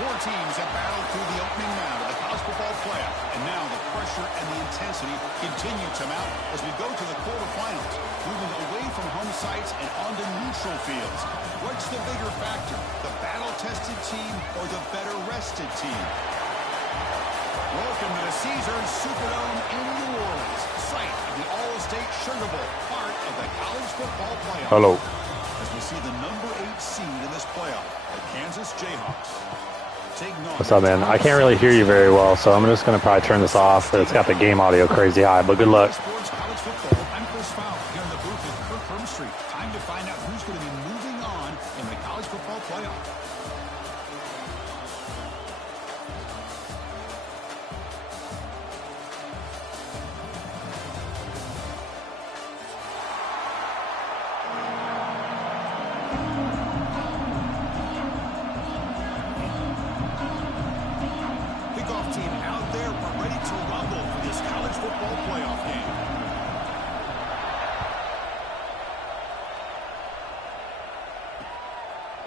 Four teams have battled through the opening round of the college football playoff, and now the pressure and the intensity continue to mount as we go to the quarterfinals, moving away from home sites and onto neutral fields. What's the bigger factor, the battle-tested team or the better-rested team? Welcome to the Caesars Superdome in New Orleans, site of the All-State Sugar Bowl, part of the college football playoff. Hello. As we see the number 8 seed in this playoff, the Kansas Jayhawks. What's up, man? I can't really hear you very well, so I'm just going to probably turn this off. It's got the game audio crazy high, but good luck. I'm Chris Fowler here in the booth with Kirk Hermstreet. Time to find out who's going to be moving on in the college football playoff.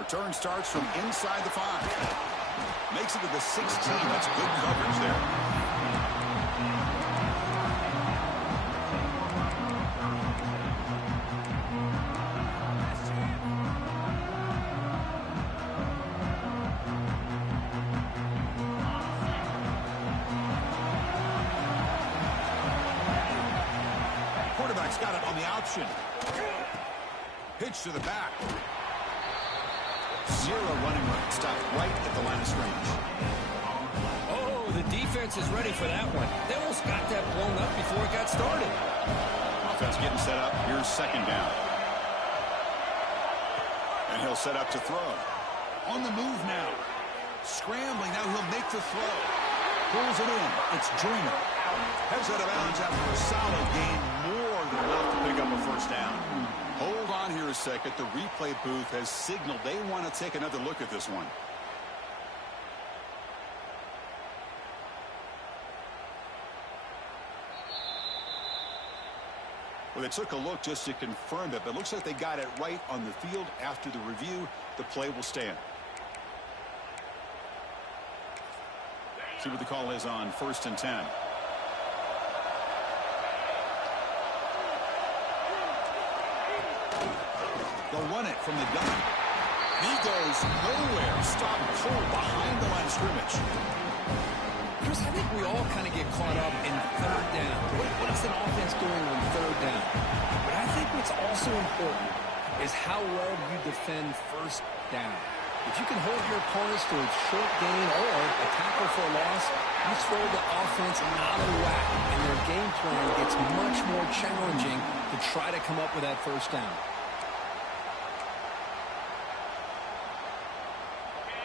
Return starts from inside the 5. Makes it to the 16. That's good coverage there. Quarterback's got it on the option. Pitch to the back. Zero running room. Stopped right at the line of scrimmage. Oh, the defense is ready for that one. They almost got that blown up before it got started. Offense getting set up. Here's second down. And he'll set up to throw. On the move now. Scrambling. Now he'll make the throw. Pulls it in. It's Joyner. Heads out of bounds after a solid gain. More than enough to pick up a first down. Hold on here a second. The replay booth has signaled they want to take another look at this one. Well, they took a look just to confirm it, but it looks like they got it right on the field. After the review, the play will stand. See what the call is on 1st and 10. They'll run it from the gun. He goes nowhere. Stop cold behind the line of scrimmage. Chris, I think we all kind of get caught up in third down. What is an offense doing on third down? But I think what's also important is how well you defend first down. If you can hold your opponents to a short gain or a tackle for a loss, you throw the offense out of whack, and their game plan gets much more challenging to try to come up with that first down.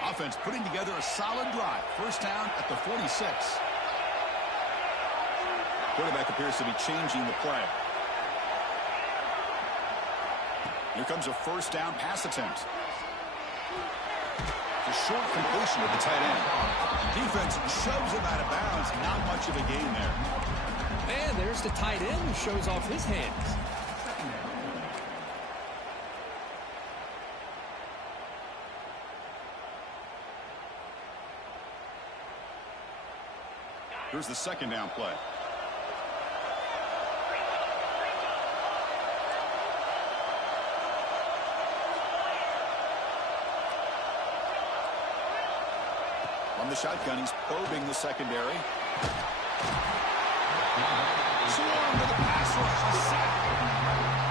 Offense putting together a solid drive. First down at the 46. Quarterback appears to be changing the play. Here comes a first down pass attempt. A short completion with the tight end. Defense shoves him out of bounds. Not much of a gain there. And there's the tight end who shows off his hands. Here's the second down play. On the shotgun, he's probing the secondary. Swarm with a pass rush.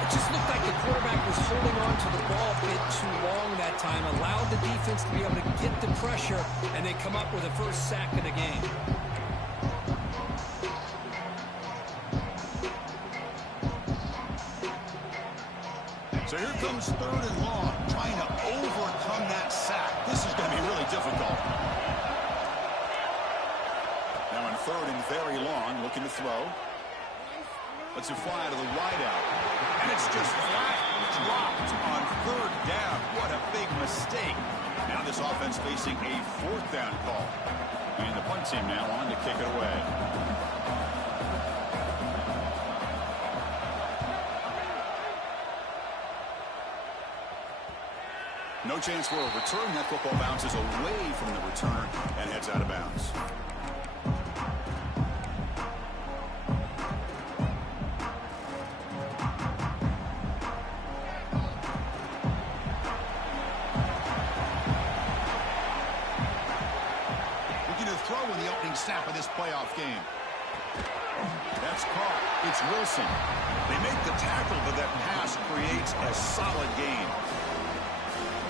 It just looked like the quarterback was holding on to the ball a bit too long that time, allowed the defense to be able to get the pressure, and they come up with a first sack of the game. So here comes third and long, trying to overcome that sack. This is going to be really difficult. Now in third and very long, looking to throw. Lets it fly to the wide out. And it's just flat dropped on third down. What a big mistake. Now this offense facing a fourth down call. And the punt team now on to kick it away. No chance for a return. That football bounces away from the return and heads out of bounds. Throw in the opening snap of this playoff game. That's caught. It's Wilson. They make the tackle, but that pass creates a solid gain.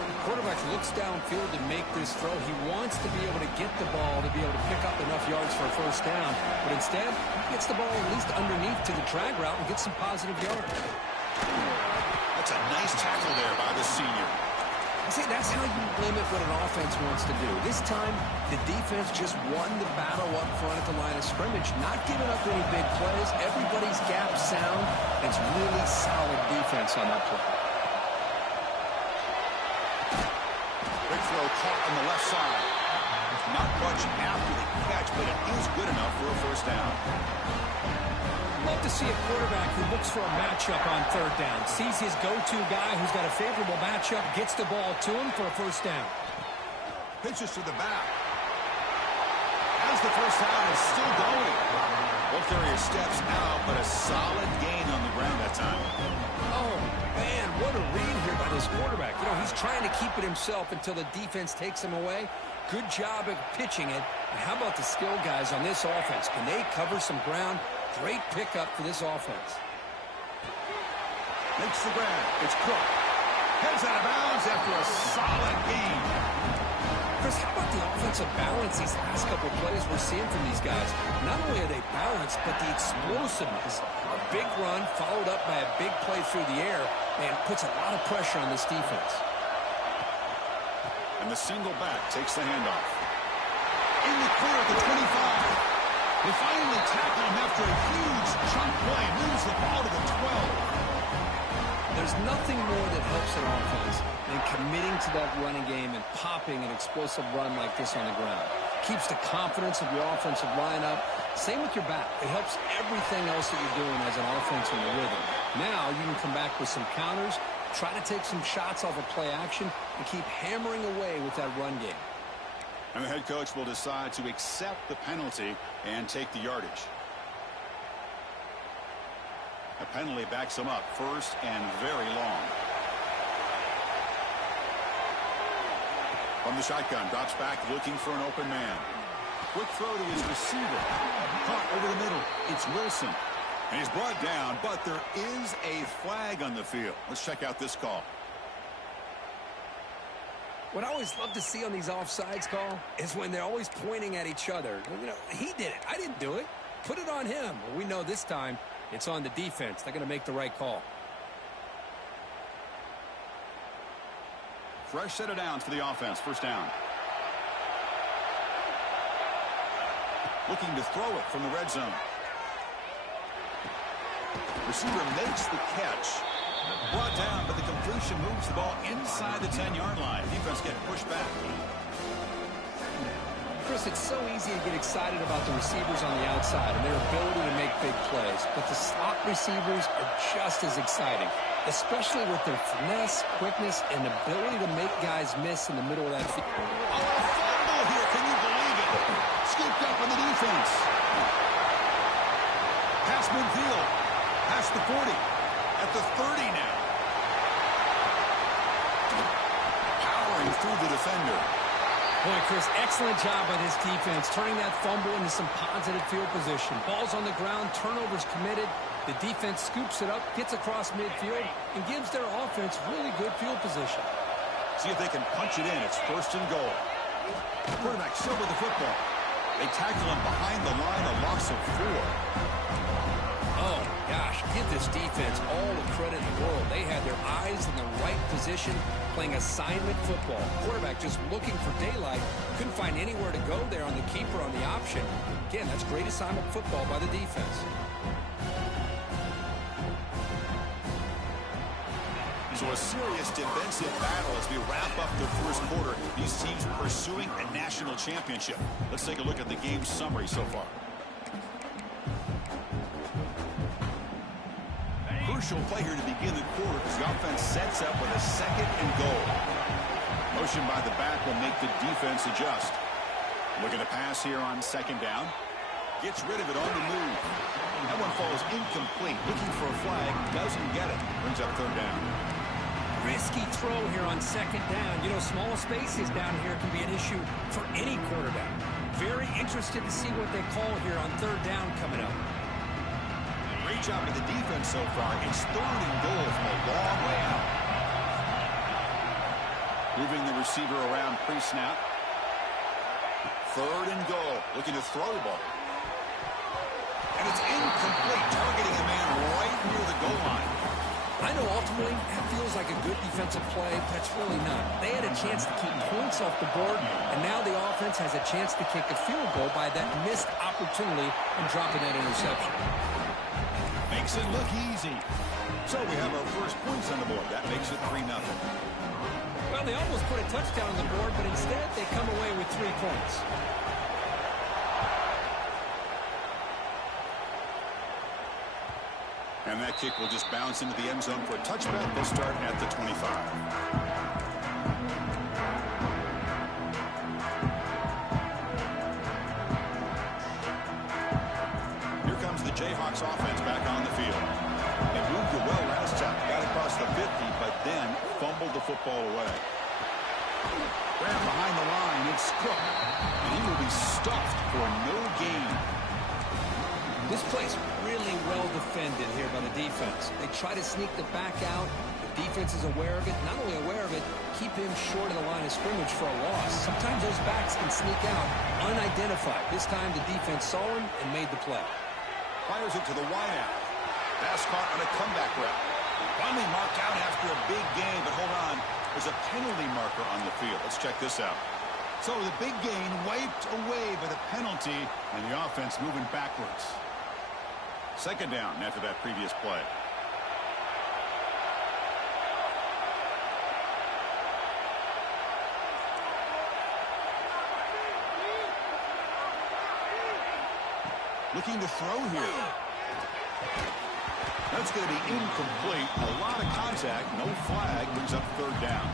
The quarterback looks downfield to make this throw. He wants to be able to get the ball to be able to pick up enough yards for a first down. But instead, he gets the ball at least underneath to the drag route and gets some positive yards. That's a nice tackle there by the senior. See, that's how you limit what an offense wants to do. This time, the defense just won the battle up front at the line of scrimmage, not giving up any big plays. Everybody's gap sound. It's really solid defense on that play. Big throw caught on the left side. Not much after the catch, but it is good enough for a first down. Love to see a quarterback who looks for a matchup on third down, sees his go-to guy who's got a favorable matchup, gets the ball to him for a first down. Pitches to the back. As the first down is still going. Both areas steps out, but a solid gain on the ground that time. Oh, man, what a read here by this quarterback. You know, he's trying to keep it himself until the defense takes him away. Good job at pitching it. And how about the skill guys on this offense? Can they cover some ground? Great pickup for this offense. Makes the grab. It's Cook. Heads out of bounds after a solid gain. Chris, how about the offensive balance these last couple of plays we're seeing from these guys? Not only are they balanced, but the explosiveness. A big run followed up by a big play through the air, and puts a lot of pressure on this defense. And the single back takes the handoff. In the clear at the 25. They finally tackle him after a huge chunk play. Moves the ball to the 12. There's nothing more that helps an offense than committing to that running game and popping an explosive run like this on the ground. Keeps the confidence of your offensive lineup. Same with your back. It helps everything else that you're doing as an offense in the rhythm. Now you can come back with some counters, try to take some shots off of play action, and keep hammering away with that run game. And the head coach will decide to accept the penalty and take the yardage. The penalty backs him up first and very long. From the shotgun, drops back looking for an open man. Quick throw to his receiver. Caught over the middle. It's Wilson. And he's brought down, but there is a flag on the field. Let's check out this call. What I always love to see on these offsides call is when they're always pointing at each other. You know, he did it. I didn't do it. Put it on him. Well, we know this time it's on the defense. They're going to make the right call. Fresh set of downs for the offense. First down. Looking to throw it from the red zone. Receiver makes the catch. Brought down, but the completion moves the ball inside the 10-yard line. Defense getting pushed back. Chris, it's so easy to get excited about the receivers on the outside and their ability to make big plays, but the slot receivers are just as exciting, especially with their finesse, quickness, and ability to make guys miss in the middle of that field. Oh, a fumble here. Can you believe it? Scooped up on the defense. Past midfield. Past the 40. At the 30 now. Powering through the defender. Boy, Chris, excellent job by this defense, turning that fumble into some positive field position. Ball's on the ground, turnovers committed. The defense scoops it up, gets across midfield, and gives their offense really good field position. See if they can punch it in. It's first and goal. Quarterback still with the football. They tackle him behind the line, a loss of 4. Oh, gosh, give this defense all the credit in the world. They had their eyes in the right position, playing assignment football. Quarterback just looking for daylight. Couldn't find anywhere to go there on the keeper on the option. Again, that's great assignment football by the defense. So a serious defensive battle as we wrap up the first quarter. These teams pursuing a national championship. Let's take a look at the game summary so far. Crucial play here to begin the quarter as the offense sets up with a second and goal. Motion by the back will make the defense adjust. Looking to pass here on second down. Gets rid of it on the move. That one falls incomplete. Looking for a flag. Doesn't get it. Brings up third down. Risky throw here on second down. You know, small spaces down here can be an issue for any quarterback. Very interested to see what they call here on third down coming up. Great job of the defense so far. It's third and goal from a long way out. Moving the receiver around pre-snap. Third and goal. Looking to throw the ball. And it's incomplete. Targeting a man right near the goal line. I know ultimately that feels like a good defensive play, but it's really not. They had a chance to keep points off the board, and now the offense has a chance to kick a field goal by that missed opportunity and dropping that interception. Makes it look easy. So we have our first points on the board. That makes it 3-0. Well, they almost put a touchdown on the board, but instead they come away with 3 points. And that kick will just bounce into the end zone for a touchback. They'll start at the 25. Here comes the Jayhawks offense back on the field. They moved it well last time. Got across the 50, but then fumbled the football away. Ran behind the line. It's Cook. And he will be stuffed for no gain. This play's really well defended here by the defense. They try to sneak the back out. The defense is aware of it. Not only aware of it, keep him short of the line of scrimmage for a loss. Sometimes those backs can sneak out unidentified. This time the defense saw him and made the play. Fires it to the wideout. Pass caught on a comeback route. Finally marked out after a big gain, but hold on. There's a penalty marker on the field. Let's check this out. So the big gain wiped away by the penalty, and the offense moving backwards. Second down after that previous play. Looking to throw here. That's going to be incomplete. A lot of contact. No flag. Brings up third down.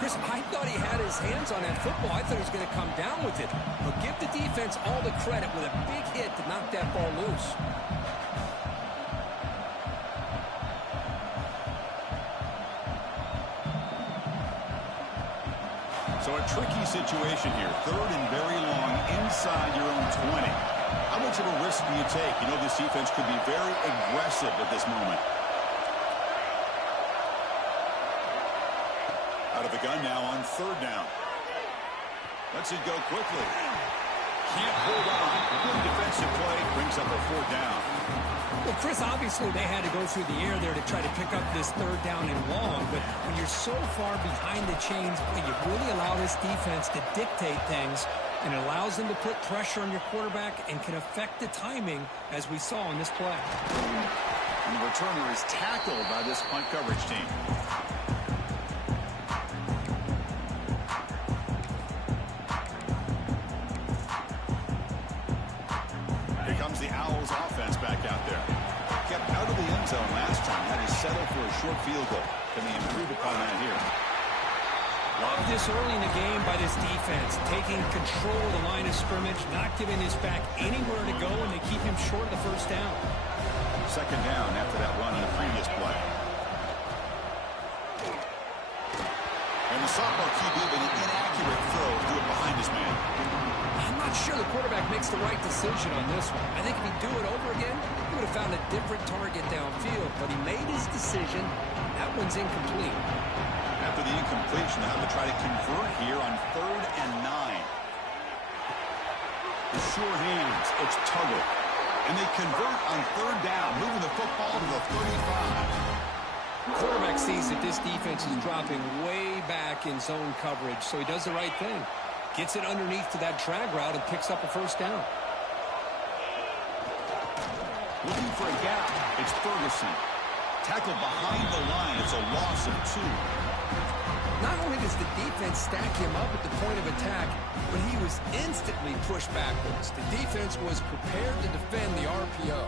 Chris, I thought he had his hands on that football. I thought he was going to come down with it. But give the defense all the credit with a big hit to knock that ball loose. So a tricky situation here. Third and very long inside your own 20. How much of a risk do you take? You know, this defense could be very aggressive at this moment. Out of the gun now on third down. Lets it go quickly. Can't hold on. Good defensive play. Brings up a fourth down. Well, Chris, obviously they had to go through the air there to try to pick up this third down and long, but when you're so far behind the chains, you really allow this defense to dictate things, and it allows them to put pressure on your quarterback and can affect the timing, as we saw in this play. And the returner is tackled by this punt coverage team. Here comes the Owls offense back out there. Kept out of the end zone last time. Had to settle for a short field goal. Can they improve upon that here? Love this early in the game by this defense. Taking control of the line of scrimmage, not giving his back anywhere to go, and they keep him short of the first down. Second down after that run on the previous play. And the sophomore QB with an inaccurate throw to it behind his man. I'm not sure the quarterback makes the right decision on this one. I think if he'd do it over again, he would have found a different target downfield, but he made his decision. That one's incomplete. After the incompletion, they'll have to try to convert here on 3rd and 9. The sure hands, it's Tuggle. And they convert on 3rd down, moving the football to the 35. Quarterback sees that this defense is dropping way back in zone coverage, so he does the right thing. Gets it underneath to that drag route and picks up a first down. Looking for a gap, it's Ferguson. Tackled behind the line, it's a loss of 2. Not only does the defense stack him up at the point of attack, but he was instantly pushed backwards. The defense was prepared to defend the RPO.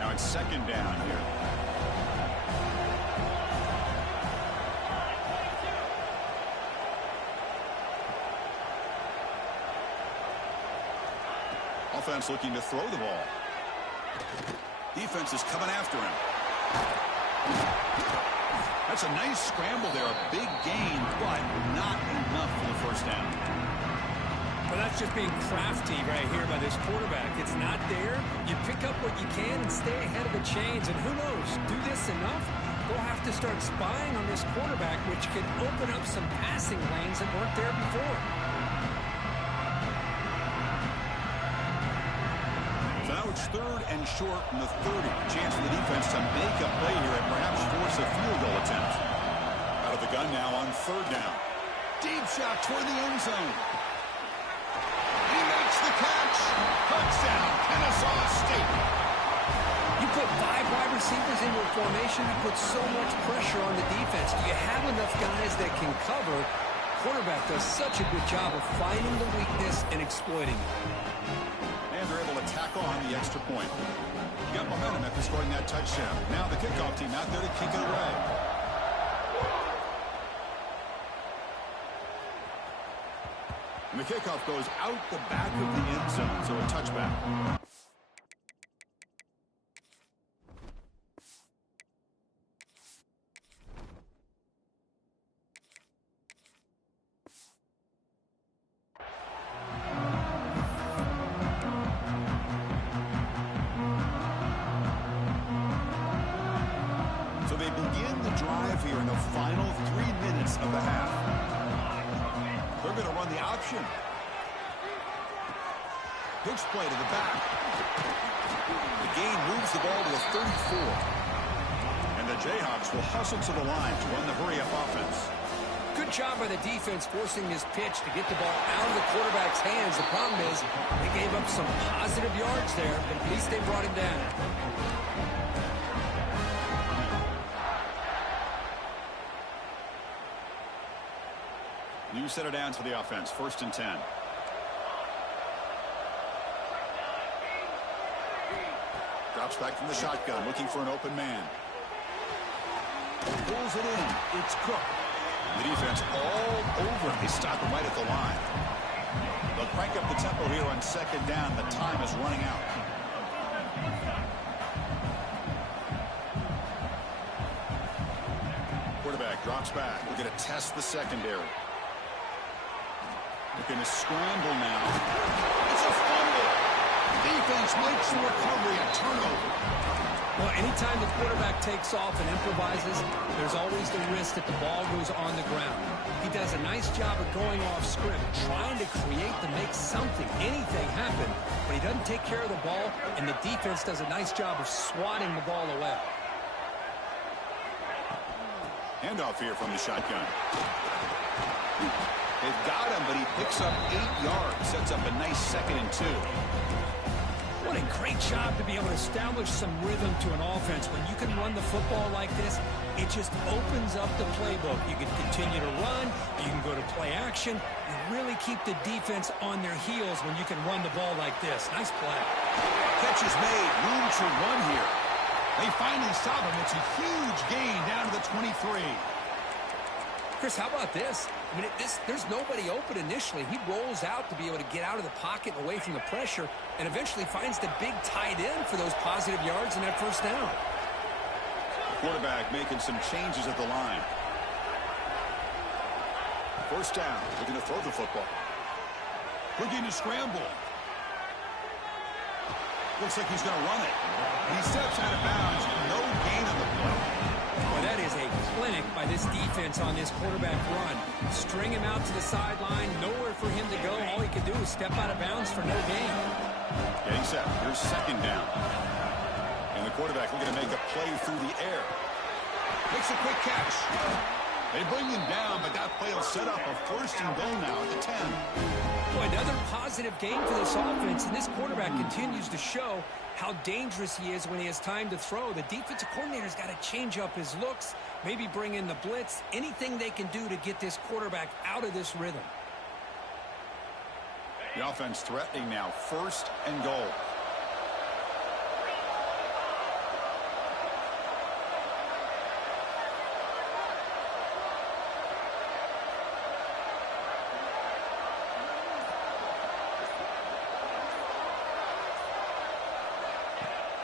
Now it's second down here. offense looking to throw the ball. Defense is coming after him. That's a nice scramble there. A big gain, but not enough for the first down. Well, that's just being crafty right here by this quarterback. It's not there. You pick up what you can and stay ahead of the chains. And who knows, do this enough, we'll have to start spying on this quarterback, which could open up some passing lanes that weren't there before. So now it's 3rd and short in the 30. Chance for the defense to make a play here and perhaps force a field goal attempt. Out of the gun now on 3rd down. Deep shot toward the end zone. He makes the catch. Touchdown, Kennesaw State. You put 5 wide receivers into a formation, you put so much pressure on the defense. Do you have enough guys that can cover? Quarterback does such a good job of finding the weakness and exploiting it. And they're able to tack on the extra point. You got momentum after scoring that touchdown. Now the kickoff team out there to kick it away. And the kickoff goes out the back of the end zone, so a touchback. So they begin the drive here in the final 3 minutes of the half. They're going to run the option. Pitch play to the back. The gain moves the ball to the 34. And the Jayhawks will hustle to the line to run the hurry-up offense. Good job by the defense forcing this pitch to get the ball out of the quarterback's hands. The problem is they gave up some positive yards there, but at least they brought him down. New set of downs for the offense. 1st and 10. Drops back from the shotgun, looking for an open man. Pulls it in. It's Cook. The defense all over him. They stop him right at the line. They'll crank up the tempo here on 2nd down. The time is running out. Quarterback drops back. We're going to test the secondary. Looking to scramble now. It's a fumble. Defense makes the recovery, a turnover. Well, anytime the quarterback takes off and improvises, there's always the risk that the ball goes on the ground. He does a nice job of going off script, trying to create to make something, anything happen, but he doesn't take care of the ball, and the defense does a nice job of swatting the ball away. Handoff here from the shotgun. They've got him, but he picks up 8 yards. Sets up a nice 2nd and 2. What a great job to be able to establish some rhythm to an offense. When you can run the football like this, it just opens up the playbook. You can continue to run. You can go to play action. You really keep the defense on their heels when you can run the ball like this. Nice play. Catch is made. Room to run here. They finally stop him. It's a huge gain down to the 23. Chris, how about this? I mean, there's nobody open initially. He rolls out to be able to get out of the pocket and away from the pressure and eventually finds the big tight end for those positive yards and that 1st down. The quarterback making some changes at the line. 1st down. Looking to throw the football. Looking to scramble. Looks like he's going to run it. He steps out of bounds. No gain on the play. Well, that is a clinic by this defense on this quarterback run. String him out to the sideline, nowhere for him to go. All he can do is step out of bounds for no gain. Getting set. Here's 2nd down. And the quarterback looking to make a play through the air. Makes a quick catch. They bring him down, but that play will set up a 1st and goal now at the 10. Boy, another positive game for this offense, and this quarterback continues to show how dangerous he is when he has time to throw. The defensive coordinator's got to change up his looks, maybe bring in the blitz, anything they can do to get this quarterback out of this rhythm. The offense threatening now, 1st and goal.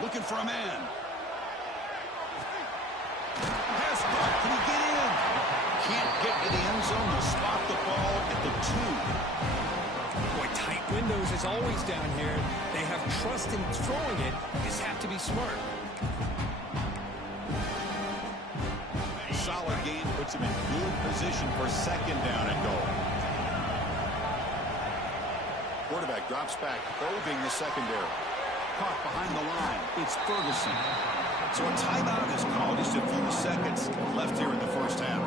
Looking for a man. Pass caught. Can he get in? Can't get to the end zone to spot the ball at the 2. Boy, tight windows is always down here. They have trust in throwing it. Just have to be smart. Solid gain puts him in good position for second down and goal. Quarterback drops back, probing the secondary. Caught behind the line. It's Ferguson. So a timeout is called. Just a few seconds left here in the first half.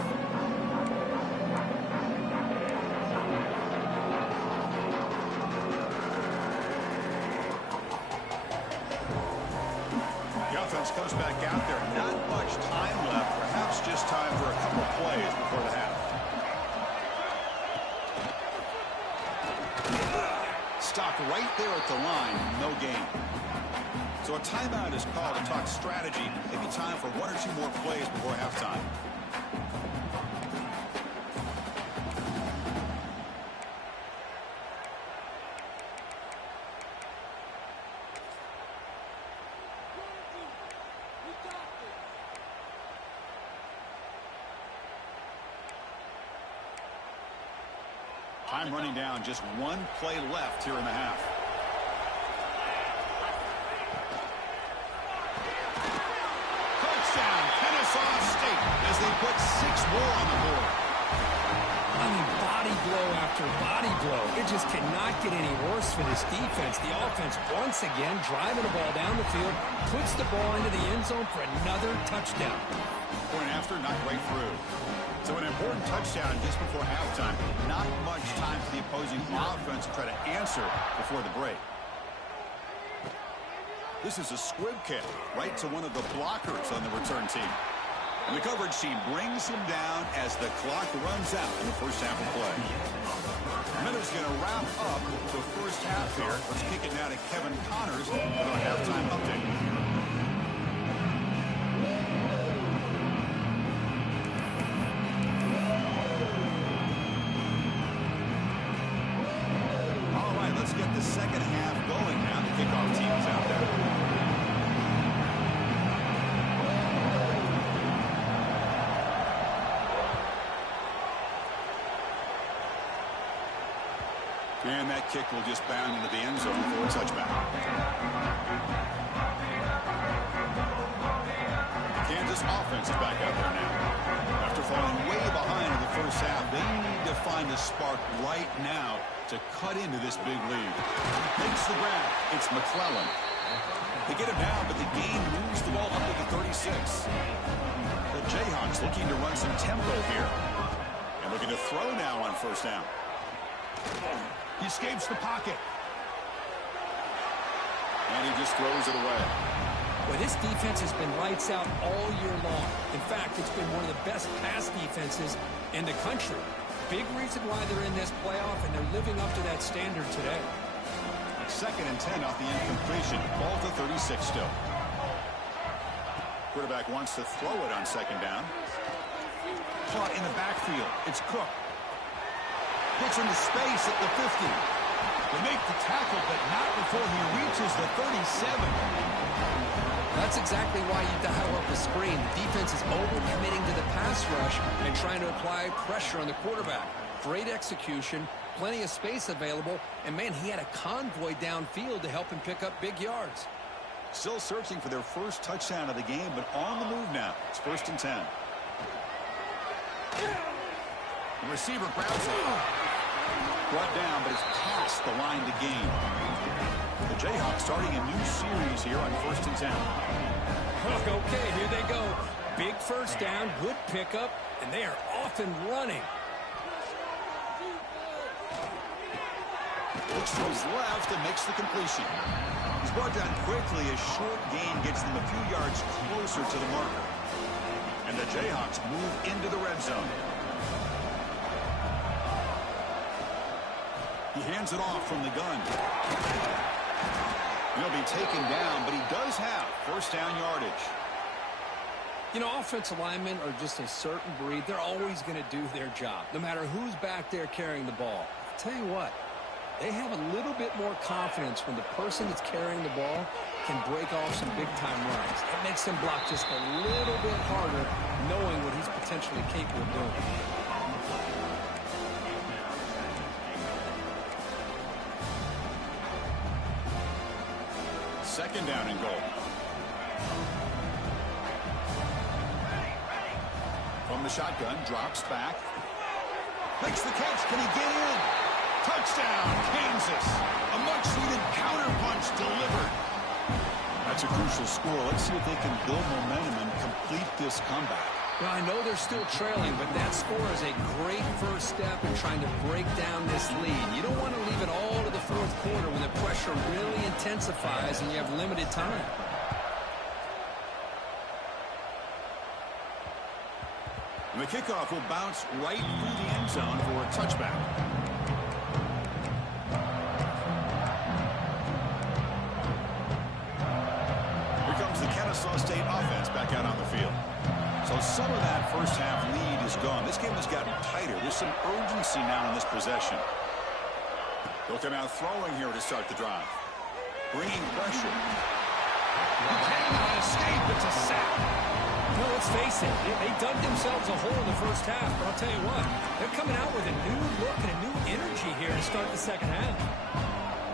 The offense comes back out there. Not much time left. Perhaps just time for a couple plays before the half. Stopped right there at the line. No gain. So a timeout is called to talk strategy. Maybe time for one or two more plays before halftime. Time running down. Just one play left here in the half. As they put 6 more on the board. I mean, body blow after body blow. It just cannot get any worse for this defense. The offense, once again, driving the ball down the field, puts the ball into the end zone for another touchdown. Point after, not right through. So an important touchdown just before halftime. Not much time for the opposing offense to try to answer before the break. This is a squib kick right to one of the blockers on the return team. And the coverage team brings him down as the clock runs out in the first half of play. Miller's going to wrap up the first half here. Let's kick it now to Kevin Connors with our halftime update. All right, let's get the second half going now. The kickoff team is out there. And that kick will just bound into the end zone for a touchback. The Kansas offense is back out there now. After falling way behind in the first half, they need to find a spark right now to cut into this big lead. Makes the grab. It's McClellan. They get him down, but the game moves the ball up to the 36. The Jayhawks looking to run some tempo here. And looking to throw now on first down. He escapes the pocket. And he just throws it away. Well, this defense has been lights out all year long. In fact, it's been one of the best pass defenses in the country. Big reason why they're in this playoff, and they're living up to that standard today. Second and 10 off the incompletion. Ball to 36 still. Quarterback wants to throw it on second down. Caught in the backfield. It's Cook. Gets into space at the 50. They make the tackle, but not before he reaches the 37. That's exactly why you dial up the screen. The defense is over-committing to the pass rush and trying to apply pressure on the quarterback. Great execution, plenty of space available, and, man, he had a convoy downfield to help him pick up big yards. Still searching for their first touchdown of the game, but on the move now. It's first and 10. The receiver grabs it. Brought down, but it's past the line to gain. The Jayhawks starting a new series here on first and 10. Okay, here they go. Big first down, good pickup, and they are off and running. Looks to his left and makes the completion. He's brought down quickly. A short gain gets them a few yards closer to the marker. And the Jayhawks move into the red zone. He hands it off from the gun. He'll be taken down, but he does have first down yardage. You know, offensive linemen are just a certain breed. They're always going to do their job, no matter who's back there carrying the ball. I'll tell you what, They have a little bit more confidence when the person that's carrying the ball can break off some big-time runs. It makes him block just a little bit harder, knowing what he's potentially capable of doing. Second down and goal. From the shotgun, drops back. Makes the catch. Can he get in? Touchdown, Kansas. A much-needed counterpunch delivered. That's a crucial score. Let's see if they can build momentum and complete this comeback. Well, I know they're still trailing, but that score is a great first step in trying to break down this lead. You don't want to leave it all to the fourth quarter when the pressure really intensifies and you have limited time. And the kickoff will bounce right through the end zone for a touchback. Here comes the Kennesaw State offense back out on the field. So some of that first half lead is gone. This game has gotten tighter. There's some urgency now in this possession. They'll come out throwing here to start the drive. Bringing pressure. Cannot escape. It's a sack. No, let's face it. They dug themselves a hole in the first half, but I'll tell you what, they're coming out with a new look and a new energy here to start the second half.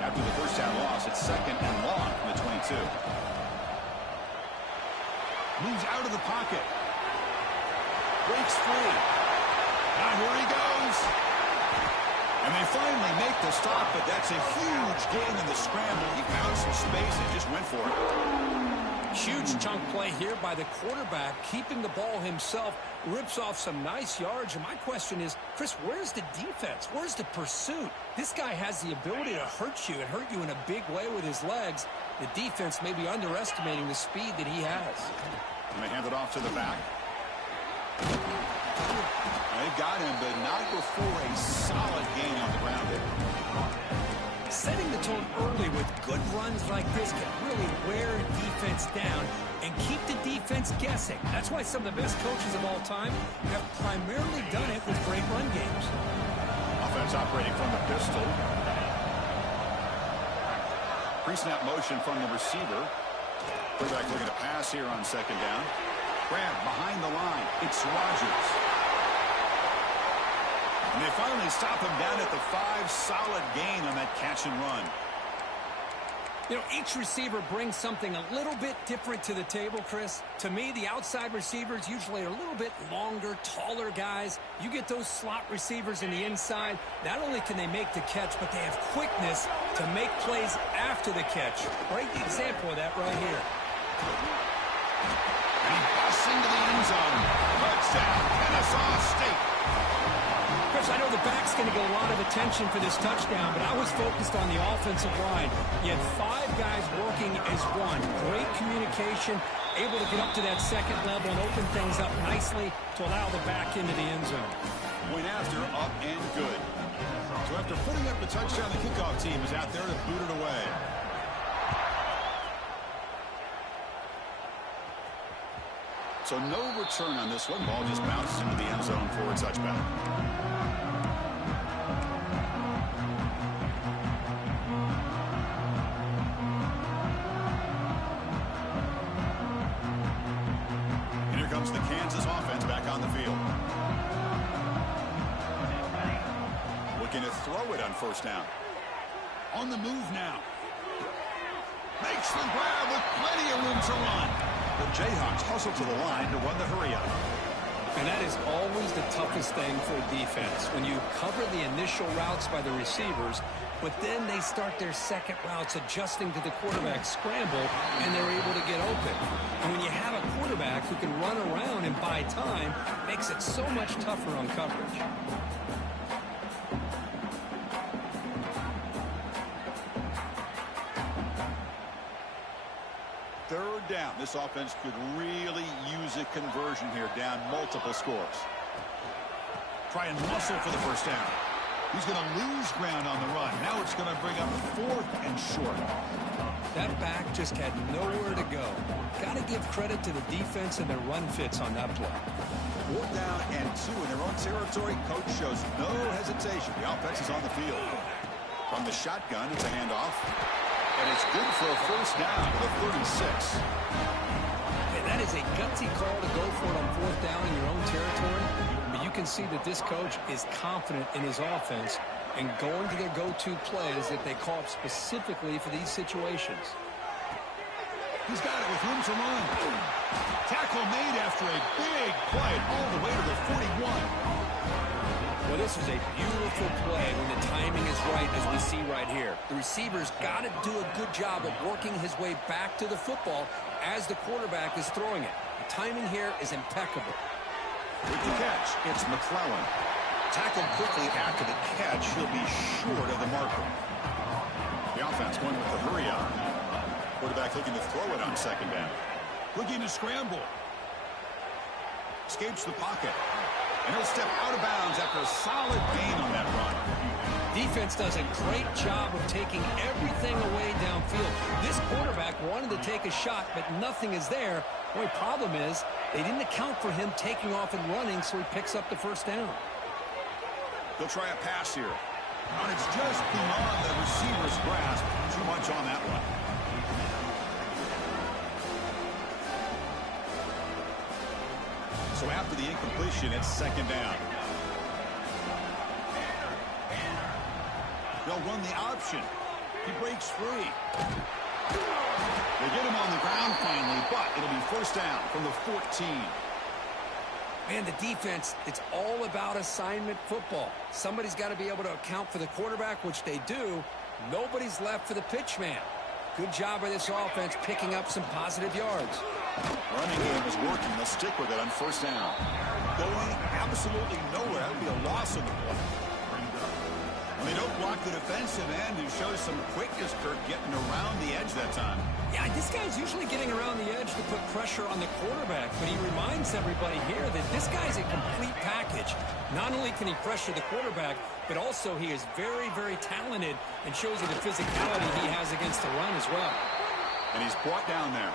After the first half loss, it's second and long from the 22. Moves out of the pocket. Breaks free. Now here he goes. And they finally make the stop, but that's a huge gain in the scramble. He found some space and just went for it. Huge chunk play here by the quarterback, keeping the ball himself, rips off some nice yards. And my question is, Chris, where's the defense? Where's the pursuit? This guy has the ability to hurt you and hurt you in a big way with his legs. The defense may be underestimating the speed that he has. And they hand it off to the back. They got him, but not before a solid gain on the ground there. Setting the tone early with good runs like this can really wear defense down and keep the defense guessing. That's why some of the best coaches of all time have primarily done it with great run games. Offense operating from the pistol. Pre-snap motion from the receiver. Quarterback looking to pass here on second down. Grab behind the line. It's Rodgers. And they finally stop him down at the 5. Solid gain on that catch and run. You know, each receiver brings something a little bit different to the table, Chris. To me, the outside receivers usually are a little bit longer, taller guys. You get those slot receivers in the inside. Not only can they make the catch, but they have quickness to make plays after the catch. Great example of that right here. And he busts into the end zone. Touchdown, Kennesaw State. Chris, I know the back's going to get a lot of attention for this touchdown, but I was focused on the offensive line. You had 5 guys working as one. Great communication, able to get up to that second level and open things up nicely to allow the back into the end zone. Point after, up and good. So after putting up the touchdown, the kickoff team is out there to boot it away. So no return on this one. Ball just bounces into the end zone for a touchback. And here comes the Kansas offense back on the field. Looking to throw it on first down. On the move now. Makes the grab with plenty of room to run. The Jayhawks hustle to the line to run the hurry-up. And that is always the toughest thing for a defense, when you cover the initial routes by the receivers, but then they start their second routes adjusting to the quarterback's scramble, and they're able to get open. And when you have a quarterback who can run around and buy time, it makes it so much tougher on coverage. Third down. This offense could really use a conversion here, down multiple scores. Try and muscle for the first down. He's going to lose ground on the run. Now it's going to bring up 4th and short. That back just had nowhere to go. Got to give credit to the defense and their run fits on that play. 4th down and 2 in their own territory. Coach shows no hesitation. The offense is on the field. From the shotgun, it's a handoff. And it's good for a first down at the 36. And that is a gutsy call to go for it on fourth down in your own territory. But you can see that this coach is confident in his offense and going to their go-to plays that they call up specifically for these situations. He's got it with room to run. Tackle made after a big play all the way to the 41. Well, this is a beautiful play when the timing is right, as we see right here. The receiver's got to do a good job of working his way back to the football as the quarterback is throwing it. The timing here is impeccable. With the catch, it's McClellan. Tackled quickly after the catch, he'll be short of the marker. The offense going with the hurry up. Quarterback looking to throw it on second down. Looking to scramble. Escapes the pocket. And he'll step out of bounds after a solid gain on that run. Defense does a great job of taking everything away downfield. This quarterback wanted to take a shot, but nothing is there. The only problem is they didn't account for him taking off and running, so he picks up the first down. They'll try a pass here. And it's just beyond the receiver's grasp. Too much on that one. So after the incompletion, it's second down. They'll run the option. He breaks free. They get him on the ground finally, but it'll be first down from the 14. Man, the defense, it's all about assignment football. Somebody's got to be able to account for the quarterback, which they do. Nobody's left for the pitch man. Good job by this offense picking up some positive yards. Running game is working. They'll stick with it on first down. Going absolutely nowhere. That would be a loss of the play. And they don't block the defensive end, who shows some quickness, Kirk, getting around the edge that time. Yeah, this guy's usually getting around the edge to put pressure on the quarterback, but he reminds everybody here that this guy's a complete package. Not only can he pressure the quarterback, but also he is very, very talented and shows you the physicality he has against the run as well. And he's brought down there.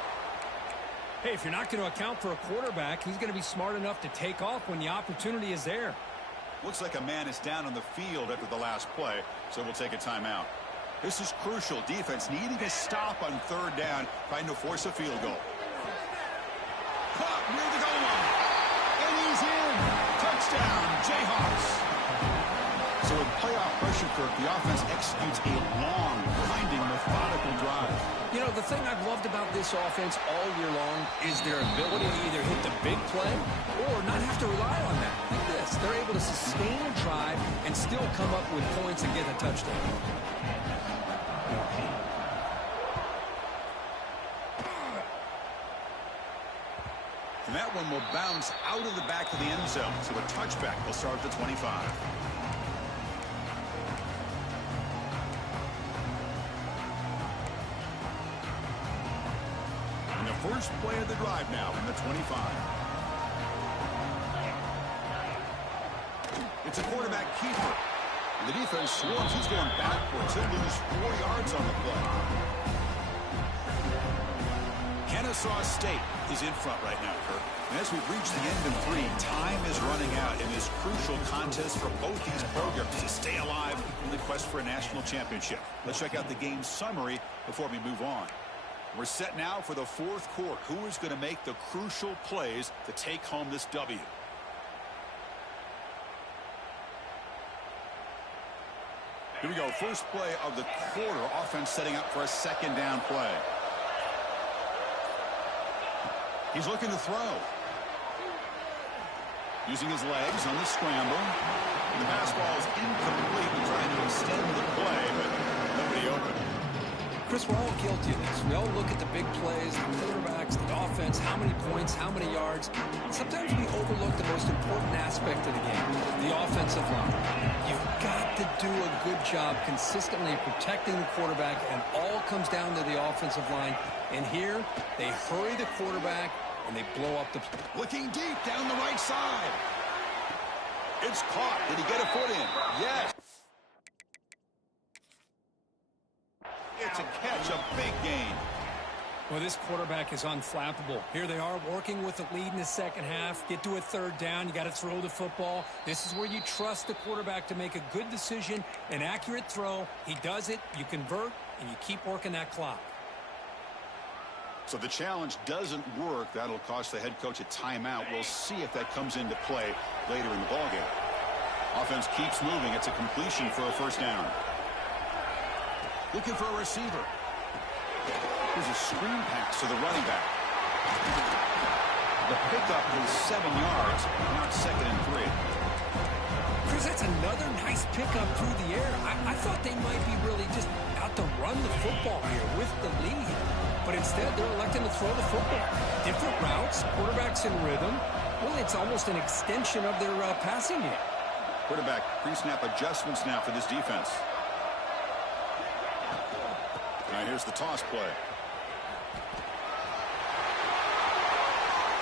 Hey, if you're not going to account for a quarterback, he's going to be smart enough to take off when the opportunity is there. Looks like a man is down on the field after the last play, so we'll take a timeout. This is crucial. Defense needing to stop on third down, trying to force a field goal. Caught near the goal line. And he's in. Touchdown, Jayhawks. So with playoff pressure, Kirk, the offense executes a long, grinding, methodical drive. You know, the thing I've loved about this offense all year long is their ability to either hit the big play or not have to rely on that. Like this, they're able to sustain a drive and still come up with points and get a touchdown. And that one will bounce out of the back of the end zone. So a touchback will start at the 25. And the first play of the drive now from the 25. It's a quarterback keeper. And the defense swarms. He's going backwards. He'll lose 4 yards on the play. Kennesaw State is in front right now, Kirk. And as we've reached the end of 3, time is running out in this crucial contest for both these programs to stay alive in the quest for a national championship. Let's check out the game summary before we move on. We're set now for the fourth quarter. Who is going to make the crucial plays to take home this W? Here we go. First play of the quarter. Offense setting up for a second down play. He's looking to throw. Using his legs on the scramble. And the pass ball is incomplete. We're trying to extend the play, but nobody open. Chris, we're all guilty of this. We all look at the big plays, the quarterbacks, the offense, how many points, how many yards. Sometimes we overlook the most important aspect of the game, the offensive line. You've got to do a good job consistently protecting the quarterback, and all comes down to the offensive line. And here, they hurry the quarterback, and they blow up the play. Looking deep down the right side. It's caught. Did he get a foot in? Yes. It's a catch, a big gain. Well, this quarterback is unflappable. Here they are working with the lead in the second half. Get to a third down. You got to throw the football. This is where you trust the quarterback to make a good decision, an accurate throw. He does it, you convert, and you keep working that clock. So the challenge doesn't work. That'll cost the head coach a timeout. We'll see if that comes into play later in the ballgame. Offense keeps moving. It's a completion for a first down. Looking for a receiver. Here's a screen pass to the running back. The pickup is 7 yards. Now it's 2nd and 3. Chris, that's another nice pickup through the air. I thought they might be really just out to run the football here with the lead. But instead, they're electing to throw the football. Different routes, quarterbacks in rhythm. Really, it's almost an extension of their passing game. Quarterback pre-snap adjustments now for this defense. Now here's the toss play.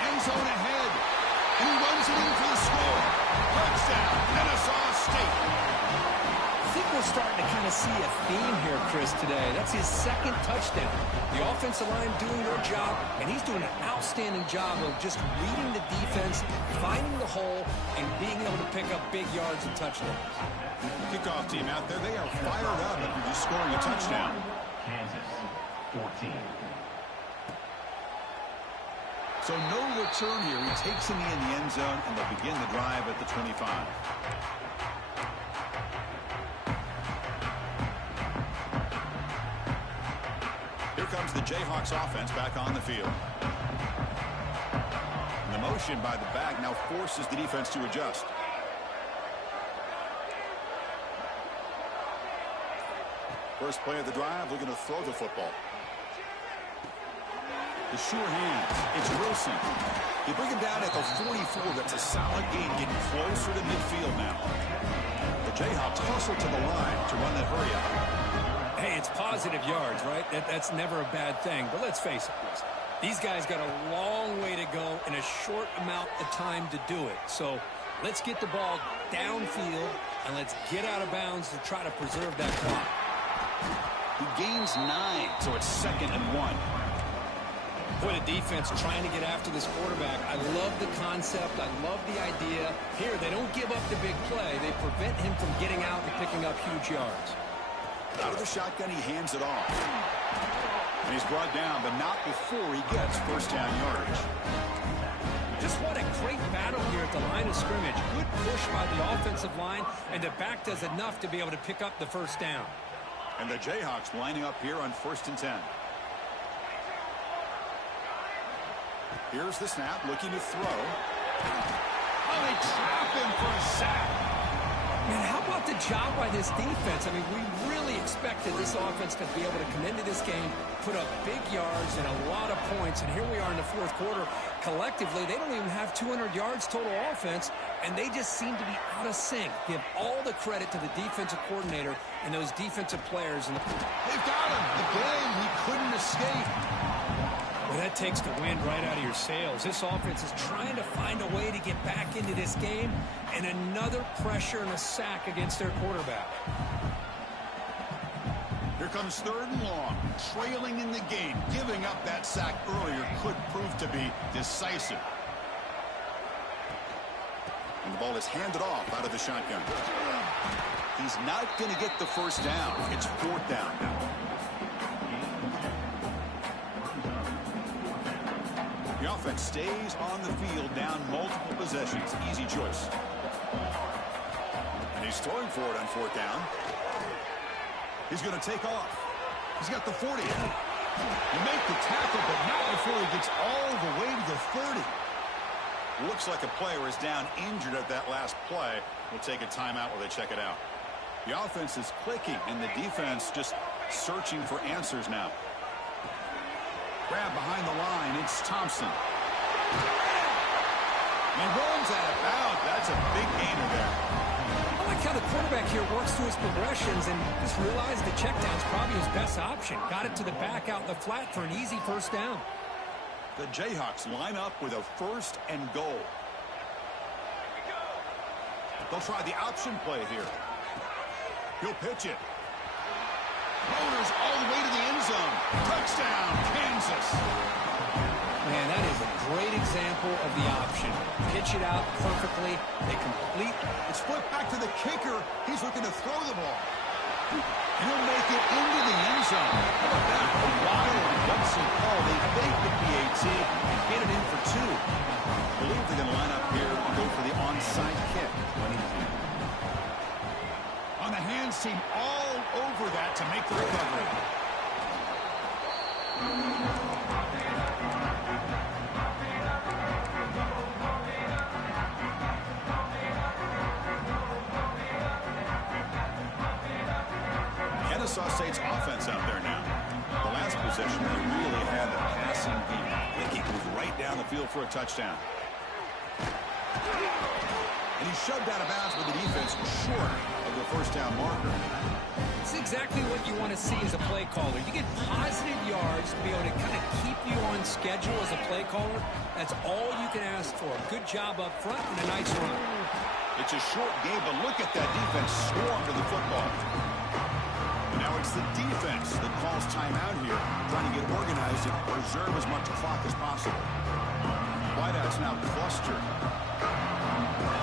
End zone ahead. And he runs it in for the score. Touchdown, Kennesaw State. I think we're starting to kind of see a theme here, Chris, today. That's his 2nd touchdown. The offensive line doing their job, and he's doing an outstanding job of just reading the defense, finding the hole, and being able to pick up big yards and touchdowns. Kickoff team out there, they are fired up after just scoring a touchdown. Kansas, 14. So no return here. He takes him in the end zone, and they'll begin the drive at the 25. Here comes the Jayhawks offense back on the field. And the motion by the back now forces the defense to adjust. First play of the drive, looking to throw the football. The sure hands. It's Wilson. You bring him down at the 44. That's a solid gain, getting closer to midfield now. The Jayhawks hustle to the line to run that hurry up. Hey, it's positive yards, right? That's never a bad thing. But let's face it, Chris. These guys got a long way to go in a short amount of time to do it. So let's get the ball downfield, and let's get out of bounds to try to preserve that clock. He gains 9, so it's 2nd and 1. Boy, the defense trying to get after this quarterback. I love the concept. I love the idea. Here, they don't give up the big play. They prevent him from getting out and picking up huge yards. Out of the shotgun, he hands it off. And he's brought down, but not before he gets first down yardage. Just what a great battle here at the line of scrimmage. Good push by the offensive line, and the back does enough to be able to pick up the first down. And the Jayhawks lining up here on 1st and 10. Here's the snap, looking to throw. Oh, they trap him for a sack. Man, how about the job by this defense? I mean, we really expected this offense to be able to come into this game, put up big yards and a lot of points, and here we are in the 4th quarter. Collectively, they don't even have 200 yards total offense, and they just seem to be out of sync. Give all the credit to the defensive coordinator and those defensive players. They've got him. Again, he couldn't escape. Well, that takes the wind right out of your sails. This offense is trying to find a way to get back into this game, and another pressure and a sack against their quarterback. Here comes 3rd and long, trailing in the game. Giving up that sack earlier could prove to be decisive. And the ball is handed off out of the shotgun. He's not going to get the first down. It's 4th down now. The offense stays on the field, down multiple possessions. Easy choice. And he's throwing for it on 4th down. He's going to take off. He's got the 40. You make the tackle, but not before he gets all the way to the 30. Looks like a player is down injured at that last play. We'll take a timeout while they check it out. The offense is clicking, and the defense just searching for answers now. Grab behind the line. It's Thompson. And he rolls out of bounds. That's a big gainer there. I like how the quarterback here works through his progressions and just realized the check down's probably his best option. Got it to the back out in the flat for an easy first down. The Jayhawks line up with a 1st and goal. They'll try the option play here. He'll pitch it. Rotors all the way to the end zone. Touchdown, Kansas. Man, that is a great example of the option. Pitch it out perfectly. They complete. It's flipped back to the kicker. He's looking to throw the ball. He'll make it into the end zone. How about that? A wild gutsy call. They fake the PAT and get it in for 2. I believe they're going to line up here and go for the onside kick. On the hands team all over that to make the recovery. Kennesaw State's offense out there now. The last possession, they really had the passing game. They kick was right down the field for a touchdown. And he shoved out of bounds with the defense short of the first down marker. It's exactly what you want to see as a play caller. You get positive yards to be able to kind of keep you on schedule as a play caller. That's all you can ask for. Good job up front and a nice run. It's a short game, but look at that defense swarm to the football. Now it's the defense that calls timeout here, trying to get organized and preserve as much clock as possible. Wideouts now clustered.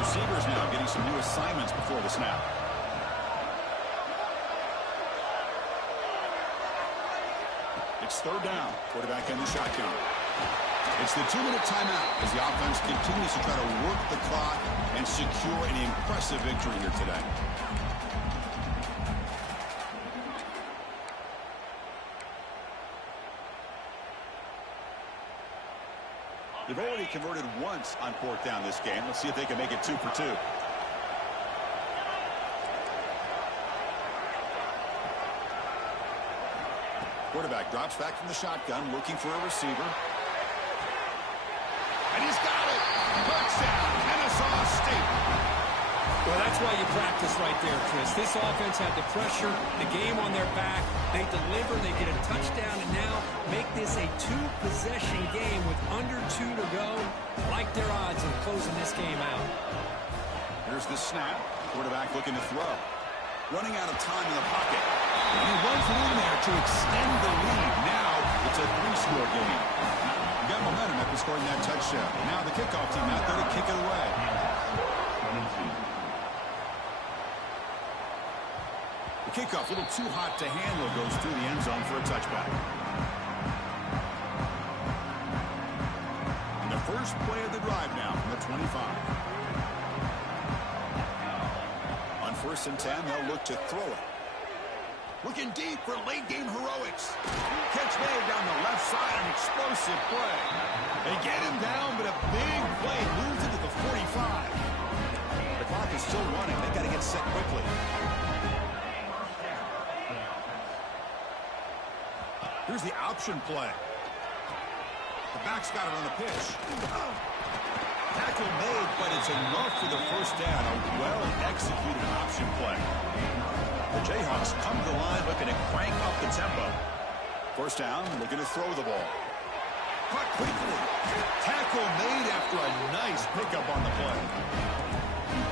Receivers now getting some new assignments before the snap. It's third down. Quarterback in the shotgun. It's the 2-minute timeout as the offense continues to try to work the clock and secure an impressive victory here today. They've already converted once on 4th down this game. Let's see if they can make it 2 for 2. Quarterback drops back from the shotgun, looking for a receiver. And he's got it! Touchdown, Kennesaw State! Well, that's why you practice right there, Chris. This offense had the pressure, the game on their back. They deliver, they get a touchdown, and now make this a 2-possession game with under 2 to go. Like their odds of closing this game out. Here's the snap. Quarterback looking to throw. Running out of time in the pocket. And he runs it in there to extend the lead. Now it's a 3-score game. Got momentum after scoring that touchdown. Now the kickoff team out there to kick it away. The kickoff, a little too hot to handle, goes through the end zone for a touchback. And the first play of the drive now from the 25. On 1st and 10, they'll look to throw it. Looking deep for late-game heroics. Catch made down the left side, an explosive play. They get him down, but a big play moves into the 45. The clock is still running. They got to get set quickly. Here's the option play. The back's got it on the pitch. Tackle made, but it's enough for the first down. A well-executed option play. The Jayhawks come to the line looking to crank up the tempo. First down, looking to throw the ball. Caught quickly. Tackle made after a nice pickup on the play.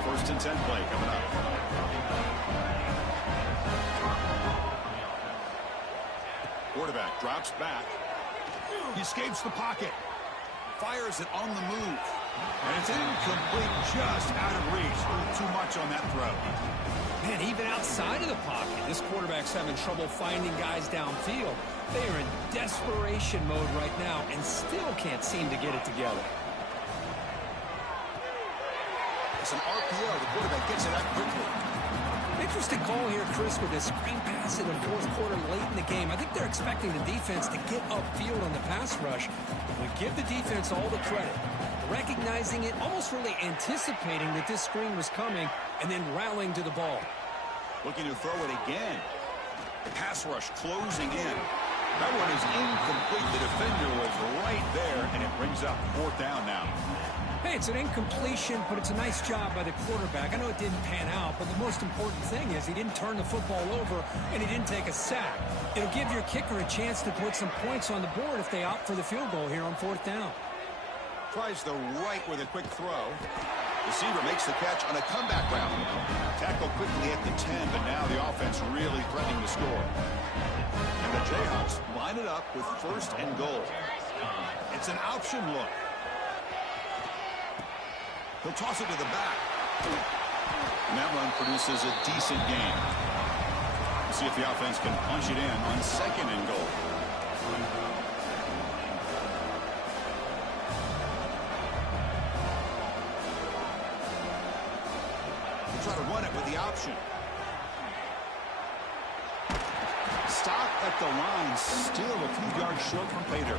1st and 10 play coming up. Quarterback drops back. He escapes the pocket. Fires it on the move. And it's incomplete, just out of reach. A little too much on that throw. Man, even outside of the pocket, this quarterback's having trouble finding guys downfield. They are in desperation mode right now and still can't seem to get it together. It's an RPO. The quarterback gets it out quickly. Interesting call here, Chris, with this screen pass in the 4th quarter late in the game. I think they're expecting the defense to get upfield on the pass rush. We give the defense all the credit. Recognizing it, almost really anticipating that this screen was coming, and then rallying to the ball. Looking to throw it again. The pass rush closing in. That one is incomplete. The defender was right there, and it brings up 4th down now. Hey, it's an incompletion, but it's a nice job by the quarterback. I know it didn't pan out, but the most important thing is he didn't turn the football over, and he didn't take a sack. It'll give your kicker a chance to put some points on the board if they opt for the field goal here on 4th down. Tries the right with a quick throw. Receiver makes the catch on a comeback route. Tackle quickly at the 10, but now the offense really threatening to score. And the Jayhawks line it up with 1st and goal. It's an option look. He'll toss it to the back. And that run produces a decent gain. We'll see if the offense can punch it in on 2nd and goal. We'll try to run it with the option. Stop at the line, still a few yards short from pay dirt.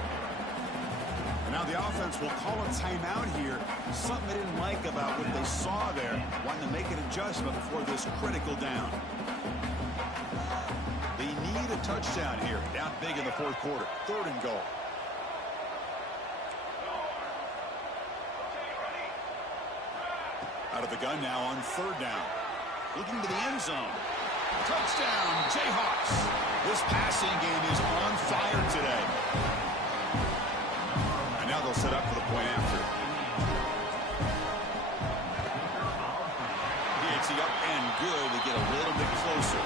And now the offense will call a timeout here. Something they didn't like about what they saw there. Wanting to make an adjustment before this critical down. They need a touchdown here. Down big in the 4th quarter. 3rd and goal. Out of the gun now on 3rd down. Looking to the end zone. Touchdown, Jayhawks. This passing game is on fire today. And now they'll set up for the point after. It's the up and good to get a little bit closer.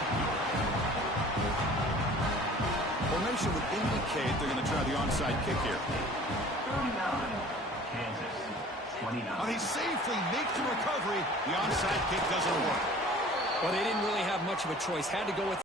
Formation would indicate they're going to try the onside kick here. 39. Kansas. 29. Now they safely make the recovery. The onside kick doesn't work. Well, they didn't really have much of a choice. Had to go with